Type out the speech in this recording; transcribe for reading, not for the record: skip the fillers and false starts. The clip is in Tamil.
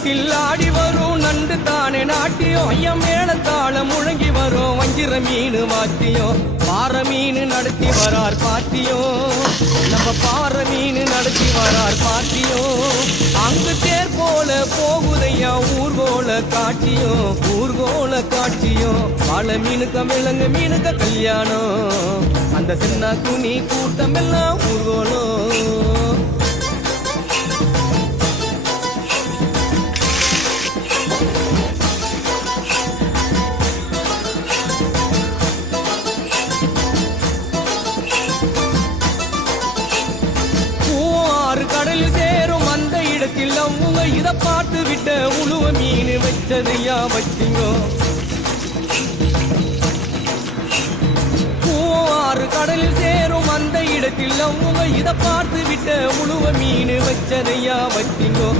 ஆடி வரும் நண்டு தானே நாட்டியம் ஐயம் மேளத்தாளம் முழங்கி வரும் வஞ்சிர மீன் வாத்தியம் பாற மீன் நடத்தி வரார் பாத்தியம் நம்ம பாற மீன் நடத்தி வரார் பாத்தியம் அங்கு தேர் போல போகுதையா ஊர்கோல காட்சியும் வாழை மீனுக்க விலங்கு மீனுக்க கல்யாணம் அந்த சின்ன துணி கூட்டம் எல்லாம் ஊர்கோலம் கடலில் சேரும் அந்த இடத்தில் அவங்க இத பார்த்து விட்ட உழுவ மீன் வச்சதையா வச்சிங்கோ ஆறு கடலில் சேரும் அந்த இடத்தில் அவங்க இத பார்த்து விட்ட உழுவ மீன் வச்சதையா வச்சிங்கோ